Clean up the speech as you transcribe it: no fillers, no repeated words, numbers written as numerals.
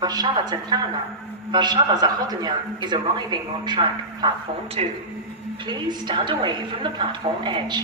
Warszawa Centralna, Warszawa Zachodnia is arriving on track platform 2. Please stand away from the platform edge.